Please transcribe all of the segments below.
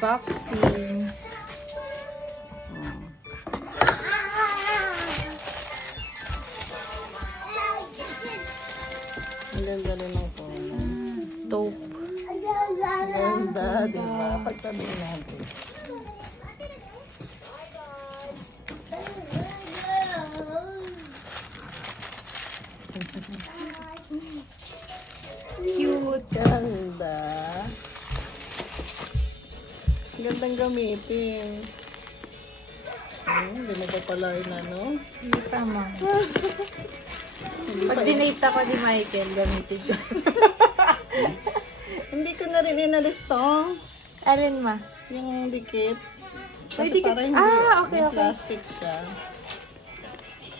Unboxing. Ang ganda rin ng phone. Taupe. Ang ganda, diba? Pagtabi natin. Cute. Ganda. Gandang gamitin. Hindi mo pa pala yun, ano? Hindi tama. Pag dinate ako ni Michael, gamitin ko. Hindi ko na rin inalis to. Alin ma? Yung dikit. Ay, Kasi dikit. para hindi, Okay, okay. plastic siya.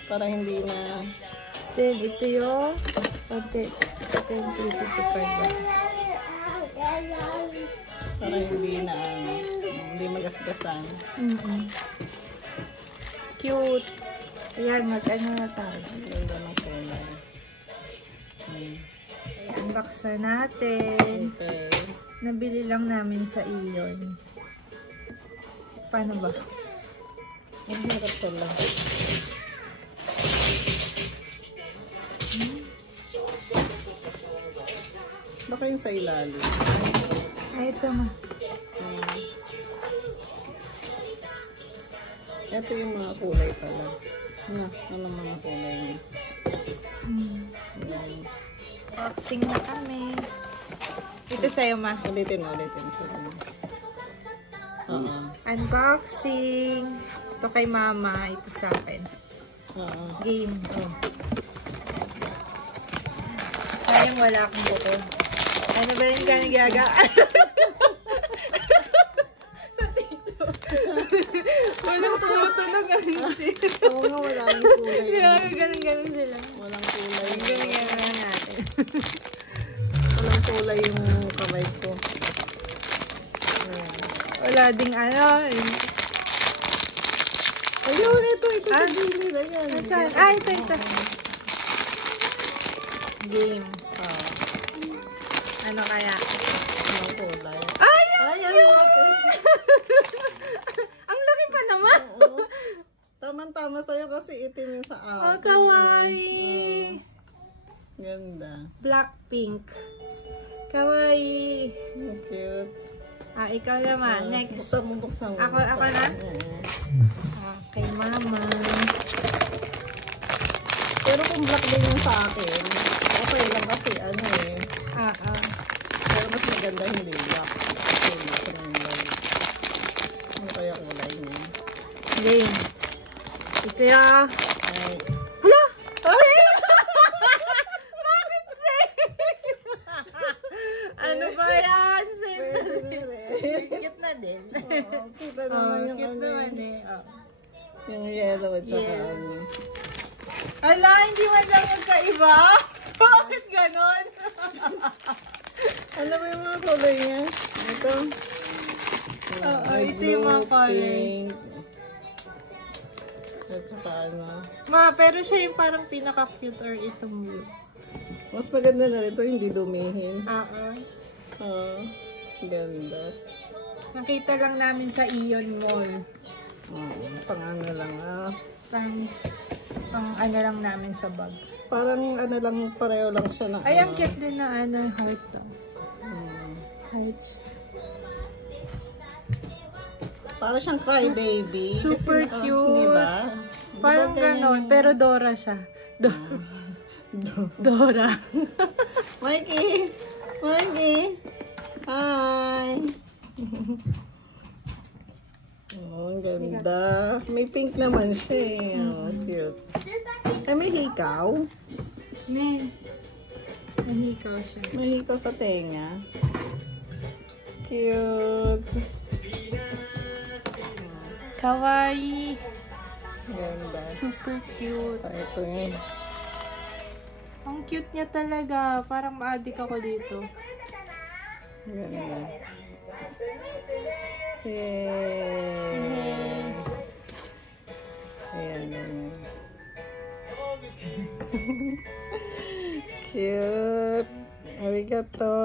Para hindi na... Then, ito yung authenticity card ba? Para hindi na, hindi magasgasan. Cute. Ayan, mag-ano na tayo. Ganda ng kulay. Unbox na natin. Okay. Nabili lang namin sa Iyon. Paano ba? Ang hirap ko lang. Baka yun sa ilalim. Ay, ito ma. Ito yung mga kulay pala. Ano mga kulay niya? Unboxing na kami. Ito sa'yo ma. Ulitin. Oo. Unboxing. Ito kay mama. Ito sa akin. Oo. Game. Sayang wala akong buto. Ano ba yung gaga? Sa tito. Walang tumutunog ang isip. Oo nga, wala yung kulay. Ganun sila. Walang kulay. Ganun na natin. Walang kulay yung kamay ko. Wala ding ano. Ayun, ito sa gilid. Ayan. Nasaan? Ito. Game. Ano kaya? Walang kulay. Ay! Ay, okay. Ang laki pa naman! Oo. Tama-tama sa'yo kasi itim yung sa akin. Oh, kawaii! Ganda. Blackpink. Kawaii! Cute. Ikaw naman. Next. Buksan mo. Ako na? Kay mama. Pero kung black din yung sa akin, okay lang kasi ano eh. Pero mas maganda hindi black. Kasi black na yung black. Ano kaya kulay niya? Game. Ito ya. Ay. Hala! Same! Bakit same? Ano ba yan? Same na same. Cute na din. Kita naman yung cute ano. naman eh. Yung yellow at saka ano. Ala, hindi man lang magkaiba? Bakit ganon? Ano ba yung mga kulay niya? Ito. Ito yung mga color. Pink. At saka ano. Ma, pero siya yung parang pinaka-cute or itong blue. Mas maganda na ito, hindi dumihin. Ganda. Nakita lang namin sa Ion Mall. Pang ano lang Pang ano lang namin sa bag. Parang ano lang, pareho lang siya na. Ay, ang cute din na ano, heart to. Heart. Para siyang cry baby. Super kasi cute. Diba? Parang ganon, pero Dora siya. Dora. Mikey! Hi! Oh, ang ganda. May pink naman siya eh. Cute. Ay, may hikaw. May hikaw siya. May hikaw sa tenga. Cute. Kawaii. Ganda. Super cute. Ito yun. Ang cute niya talaga. Parang ma-addict ako dito. Ganda. Yay! Ayan, ayan. Cute! Arigato!